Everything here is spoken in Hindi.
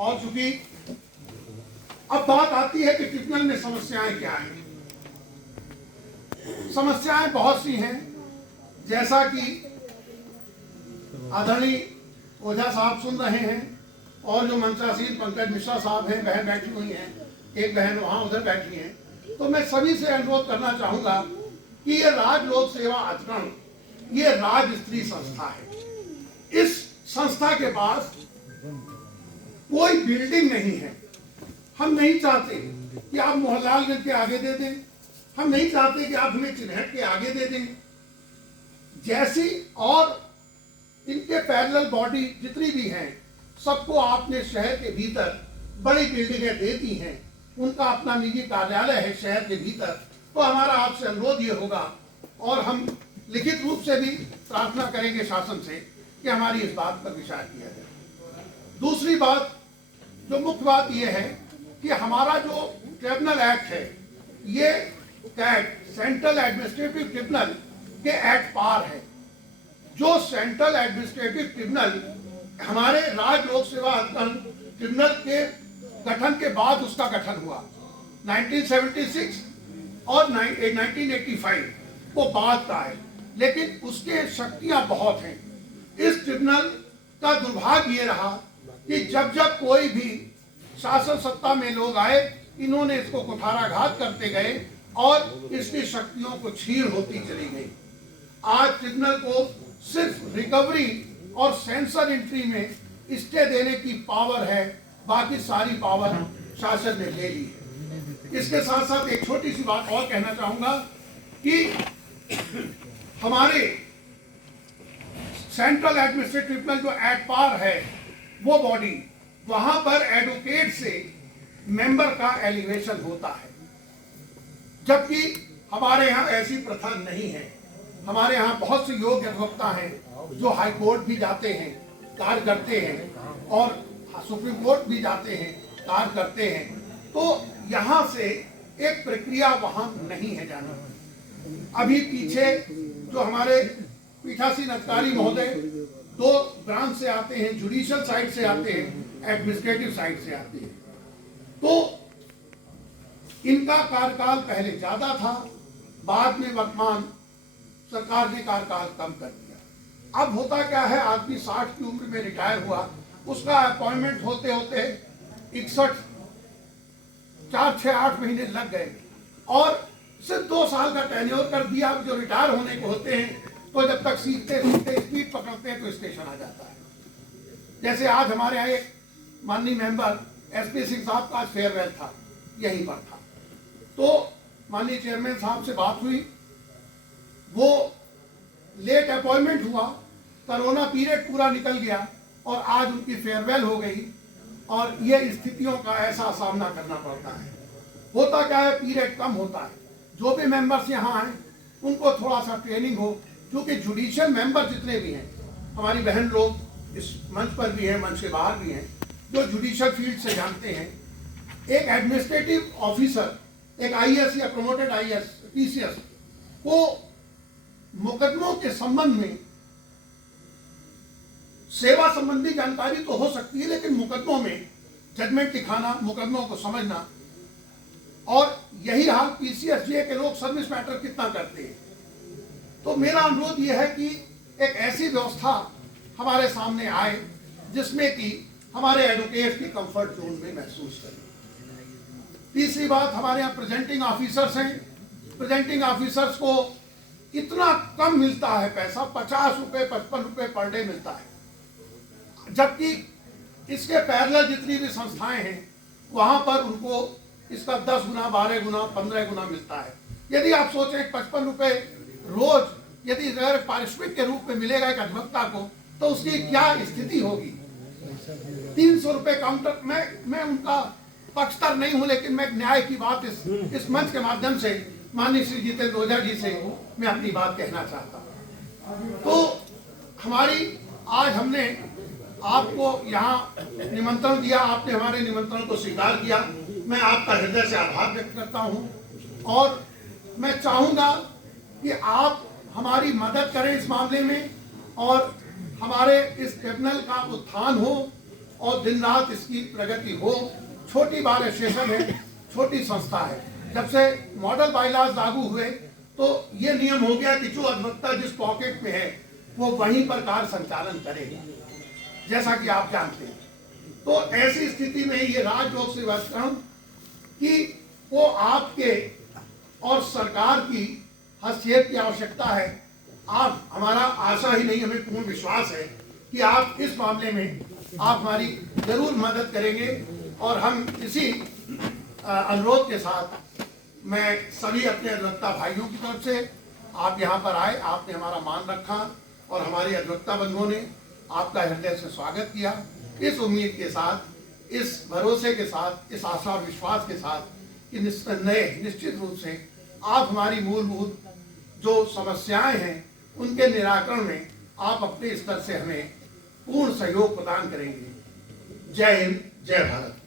और चूंकि अब बात आती है कि ट्रिब्यूनल में समस्याएं क्या हैं। समस्याएं बहुत सी हैं, जैसा कि आदरणीय ओझा साहब सुन रहे हैं और जो मंचासीन पंकज मिश्रा साहब हैं, बहन बैठी हुई हैं, एक बहन वहां उधर बैठी हैं, तो मैं सभी से अनुरोध करना चाहूंगा कि ये राज्य लोक सेवा अधिकरण ये राज्य स्तरीय संस्था है। इस संस्था के पास कोई बिल्डिंग नहीं है। हम नहीं चाहते कि आप मोहनलालगंज के आगे दे दें, हम नहीं चाहते कि आप हमें चिन्हट के आगे दे दें। जैसी और इनके पैरेलल बॉडी जितनी भी हैं, सबको आपने शहर के भीतर बड़ी बिल्डिंगें दे दी हैं, उनका अपना निजी कार्यालय है शहर के भीतर। तो हमारा आपसे अनुरोध ये होगा और हम लिखित रूप से भी प्रार्थना करेंगे शासन से कि हमारी इस बात पर विचार किया जाए। दूसरी बात, जो मुख्य बात यह है कि हमारा जो ट्रिब्यूनल एक्ट है, ये एक्ट सेंट्रल एडमिनिस्ट्रेटिव ट्रिब्यूनल के एक्ट पार है। जो सेंट्रल एडमिनिस्ट्रेटिव ट्रिब्यूनल हमारे राज्य लोक सेवा अधिकरण ट्रिब्यूनल के गठन के बाद उसका गठन हुआ 1976 और 1985 वो बाद का है, लेकिन उसके शक्तियां बहुत हैं। इस ट्रिब्यूनल का दुर्भाग्य ये रहा कि जब जब कोई भी शासन सत्ता में लोग आए, इन्होंने इसको कुठाराघात करते गए और इसकी शक्तियों को छीन होती चली गई। आज ट्रिब्यूनल को सिर्फ रिकवरी और सेंसर एंट्री में स्टे देने की पावर है, बाकी सारी पावर शासन ने ले ली है। इसके साथ साथ एक छोटी सी बात और कहना चाहूंगा कि हमारे सेंट्रल एडमिनिस्ट्रेटिव ट्रिब्यूनल जो एक्ट पार है वो बॉडी, वहां पर एडवोकेट से मेंबर का एलिवेशन होता है, जबकि हमारे यहाँ ऐसी प्रथा नहीं है। हमारे यहाँ बहुत से योग्य अधिवक्ता हैं जो हाई कोर्ट भी जाते हैं, कार्य करते हैं, और सुप्रीम कोर्ट भी जाते हैं, कार्य करते हैं। तो यहाँ से एक प्रक्रिया वहां नहीं है जाना। अभी पीछे जो हमारे पीठासीन अधिकारी महोदय 2 ब्रांच से आते हैं, जुडिशियल साइड से आते हैं, एडमिनिस्ट्रेटिव साइड से आते हैं, तो इनका कार्यकाल पहले ज्यादा था, बाद में वर्तमान सरकार ने कार्यकाल कम कर दिया। अब होता क्या है, आदमी 60 की उम्र में रिटायर हुआ, उसका अपॉइंटमेंट होते होते 61 4, 6, 8 महीने लग गए और सिर्फ 2 साल का टेन्योर कर दिया। जो रिटायर होने को होते हैं तो जब तक सीखते सीखते स्पीड पकड़ते हैं तो स्टेशन आ जाता है। जैसे आज हमारे यहाँ एक माननीय मेंबर SP सिंह साहब का फेयरवेल था, यहीं पर था, तो माननीय चेयरमैन साहब से बात हुई, वो लेट अपॉइंटमेंट हुआ, कोरोना पीरियड पूरा निकल गया और आज उनकी फेयरवेल हो गई और ये स्थितियों का ऐसा सामना करना पड़ता है। होता क्या है, पीरियड कम होता है। जो भी मेंबर्स यहाँ हैं उनको थोड़ा सा ट्रेनिंग हो, क्योंकि जुडिशियल मेंबर जितने भी हैं, हमारी बहन लोग इस मंच पर भी हैं, मंच के बाहर भी हैं, जो जुडिशियल फील्ड से जानते हैं, एक एडमिनिस्ट्रेटिव ऑफिसर, एक IAS या प्रमोटेड IAS PCS को मुकदमों के संबंध में सेवा संबंधी जानकारी तो हो सकती है, लेकिन मुकदमों में जजमेंट दिखाना, मुकदमों को समझना, और यही हाल PCSJ के लोग सर्विस मैटर कितना करते हैं। तो मेरा अनुरोध यह है कि एक ऐसी व्यवस्था हमारे सामने आए जिसमें कि हमारे एडवोकेट की कंफर्ट जोन में महसूस करें। तीसरी बात, हमारे यहाँ प्रेजेंटिंग ऑफिसर्स हैं। प्रेजेंटिंग ऑफिसर्स को इतना कम मिलता है पैसा, 50 रुपए 55 रुपए पर डे मिलता है, जबकि इसके पैरेलल जितनी भी संस्थाएं हैं वहां पर उनको इसका 10 गुना 12 गुना 15 गुना मिलता है। यदि आप सोचें 55 रुपए रोज यदि गैर पारिश्रमिक के रूप में मिलेगा एक अधिवक्ता को, तो उसकी क्या स्थिति होगी। 300 रुपए काउंटर, मैं उनका पक्षधर नहीं हूं, लेकिन मैं न्याय की बात इस मंच के माध्यम से माननीय श्री जितेंद्र ओझा जी से मैं अपनी बात कहना चाहता हूं। तो हमारी आज हमने आपको यहाँ निमंत्रण दिया, आपने हमारे निमंत्रण को स्वीकार किया, मैं आपका हृदय से आभार व्यक्त करता हूँ और मैं चाहूँगा कि आप हमारी मदद करें इस मामले में और हमारे इस ट्रिब्यूनल का उत्थान हो और दिन रात इसकी प्रगति हो। छोटी बार एसोसिएशन है, छोटी संस्था है। जब से मॉडल बाइलॉज लागू हुए तो ये नियम हो गया कि जो अधिवक्ता जिस पॉकेट में है वो वहीं पर कार्य संचालन करेगा, जैसा कि आप जानते हैं। तो ऐसी स्थिति में ये राज्य लोक सेवा आयोग कि वो आपके और सरकार की हस्तक्षेप की आवश्यकता है। आप, हमारा आशा ही नहीं, हमें पूर्ण विश्वास है कि आप इस मामले में आप हमारी जरूर मदद करेंगे। और हम इसी अनुरोध के साथ मैं सभी अपने अधिवक्ता भाइयों की तरफ से, आप यहाँ पर आए, आपने हमारा मान रखा और हमारे अधिवक्ता बंधुओं ने आपका हृदय से स्वागत किया। इस उम्मीद के साथ, इस भरोसे के साथ, इस आशा और विश्वास के साथ कि निश्चित रूप से आप हमारी मूलभूत जो समस्याएं हैं उनके निराकरण में आप अपने स्तर से हमें पूर्ण सहयोग प्रदान करेंगे। जय हिंद, जय भारत।